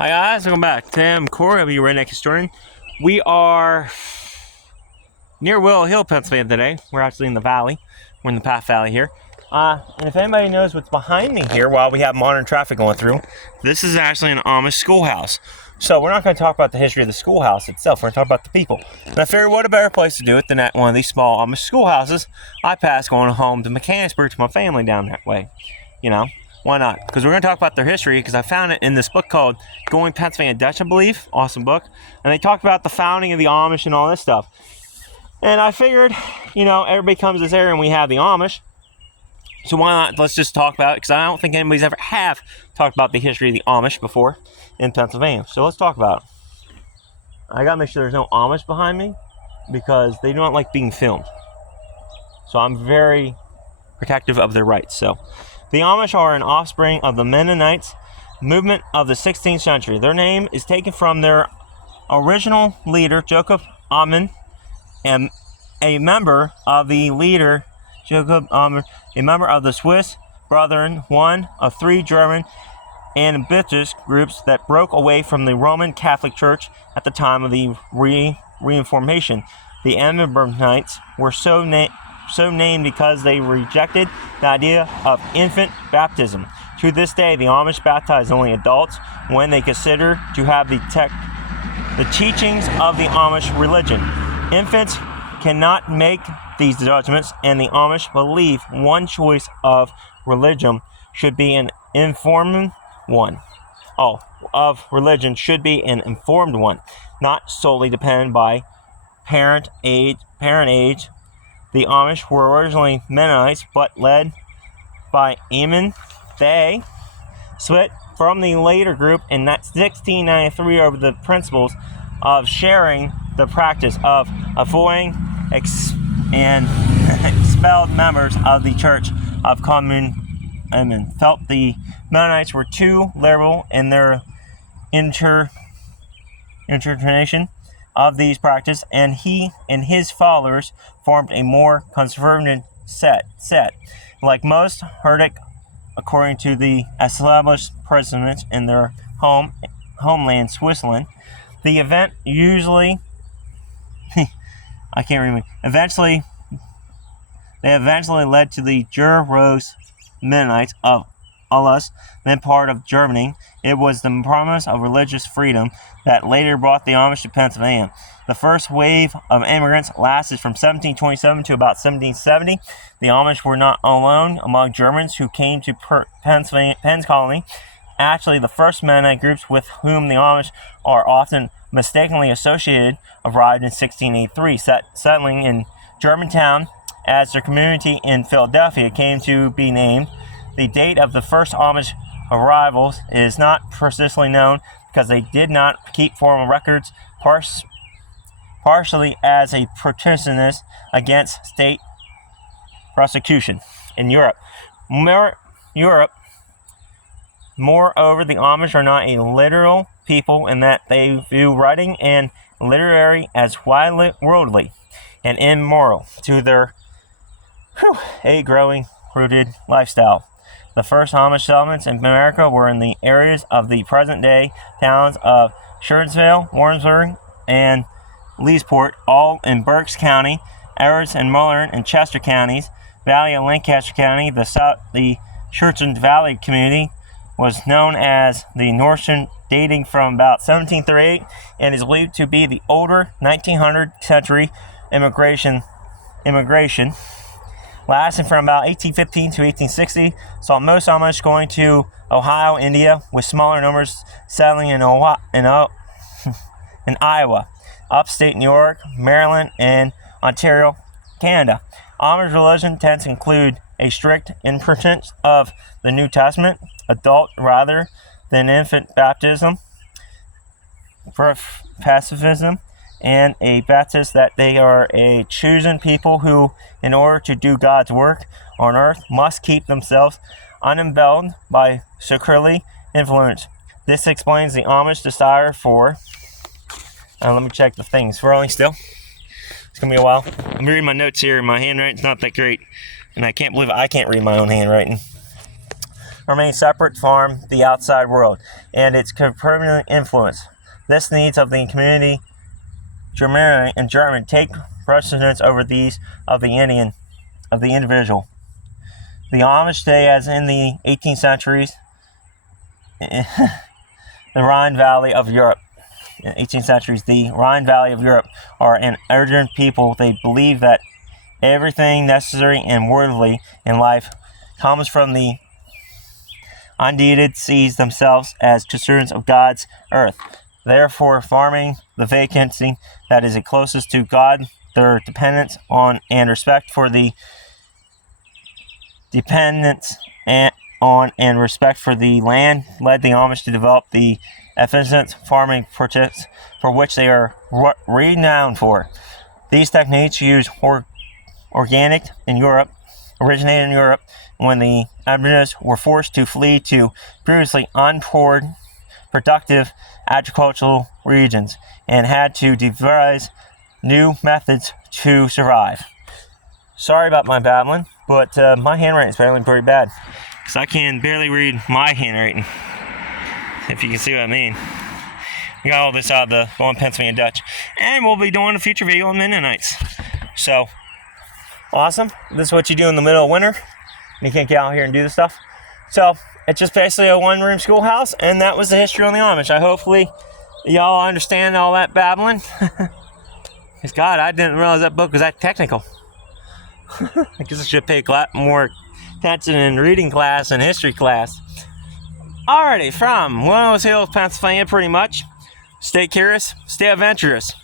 Hi guys, welcome back. Today I'm Corey, I'll be your redneck historian. We are near Willow Hill, Pennsylvania today. We're actually in the valley. We're in the Path Valley here. And if anybody knows what's behind me here while we have modern traffic going through, this is actually an Amish schoolhouse. So we're not going to talk about the history of the schoolhouse itself, we're going to talk about the people. And I figured what a better place to do it than at one of these small Amish schoolhouses I pass going home to Mechanicsburg to my family down that way. You know? Why not? Because we're going to talk about their history, because I found it in this book called Going Pennsylvania Dutch, I believe. Awesome book. And they talked about the founding of the Amish and all this stuff. And I figured, everybody comes to this area and we have the Amish. So why not, let's just talk about it, because I don't think anybody's ever have talked about the history of the Amish before in Pennsylvania. So let's talk about it. I got to make sure there's no Amish behind me, because they do not like being filmed. So I'm very protective of their rights. So the Amish are an offspring of the Mennonites movement of the 16th century. Their name is taken from their original leader, Jacob Ammon, and a member of the Swiss Brethren, one of three German Anabaptist groups that broke away from the Roman Catholic Church at the time of the Reformation. The Anabaptists were so named because they rejected the idea of infant baptism. To this day, the Amish baptize only adults when they consider to have the teachings of the Amish religion. Infants cannot make these judgments, and the Amish believe one choice of religion should be an informed one. Of religion should be an informed one, not solely dependent by parent age. The Amish were originally Mennonites, but led by Amon. They split from the later group in 1693 over the principles of sharing the practice of avoiding and expelled members of the Church of Common and felt the Mennonites were too liberal in their interpretation of these practices, and he and his followers formed a more conservative set. Like most heretics, according to the established precedents in their homeland, Switzerland, the event usually eventually led to the Rose Mennonites of Ulus, then part of Germany. It was the promise of religious freedom that later brought the Amish to Pennsylvania. The first wave of immigrants lasted from 1727 to about 1770. The Amish were not alone among Germans who came to Penn's colony. Actually, the first Mennonite groups with whom the Amish are often mistakenly associated arrived in 1683, settling in Germantown as their community in Philadelphia came to be named. The date of the first Amish arrivals is not precisely known because they did not keep formal records, partially as a protest against state prosecution in Europe. Moreover, the Amish are not a literal people in that they view writing and literary as worldly and immoral to their a growing rooted lifestyle. The first Amish settlements in America were in the areas of the present-day towns of Sherrinsville, Warrensburg, and Leesport, all in Berks County, Ayers and Mullen and Chester counties, Valley of Lancaster County. The Churchill Valley community was known as the Northern, dating from about 1738, and is believed to be the older 1900 century immigration lasting from about 1815 to 1860, saw most Amish going to Ohio, India, with smaller numbers settling in Iowa, upstate New York, Maryland, and Ontario, Canada. Amish religion tends to include a strict interpretation of the New Testament, adult rather than infant baptism, pacifism, and a Baptist that they are a chosen people who, in order to do God's work on earth, must keep themselves unembelled by secularly influence. This explains the Amish desire for... let me check the things. Rolling still. It's going to be a while. I'm reading my notes here. My handwriting's not that great, and I can't believe I can't read my own handwriting. remain separate from the outside world and its permanent influence. This needs of the community, German and German, take precedence over these of the individual. The Amish today, as in the 18th centuries, the Rhine Valley of Europe. In 18th centuries, the Rhine Valley of Europe are an urgent people. They believe that everything necessary and worldly in life comes from the undeeded seas themselves as concerns of God's earth. Therefore, farming the vacancy that is closest to God, their dependence on and respect for the respect for the land led the Amish to develop the efficient farming practices for which they are renowned for. These techniques used organic in Europe, originated in Europe when the Amish were forced to flee to previously productive agricultural regions and had to devise new methods to survive. Sorry about my babbling, but my handwriting is apparently pretty bad because I can barely read my handwriting, if you can see what I mean. We got all this out of the old Pennsylvania Dutch, and we'll be doing a future video on Midnight Nights. So, awesome. This is what you do in the middle of winter, and you can't get out here and do this stuff. So, it's just basically a one-room schoolhouse, and that was the history on the Amish. Hopefully y'all understand all that babbling. Because, God, I didn't realize that book was that technical. I guess I should pay a lot more attention in reading class and history class. Alrighty, from Willows Hills, Pennsylvania, pretty much. Stay curious, stay adventurous.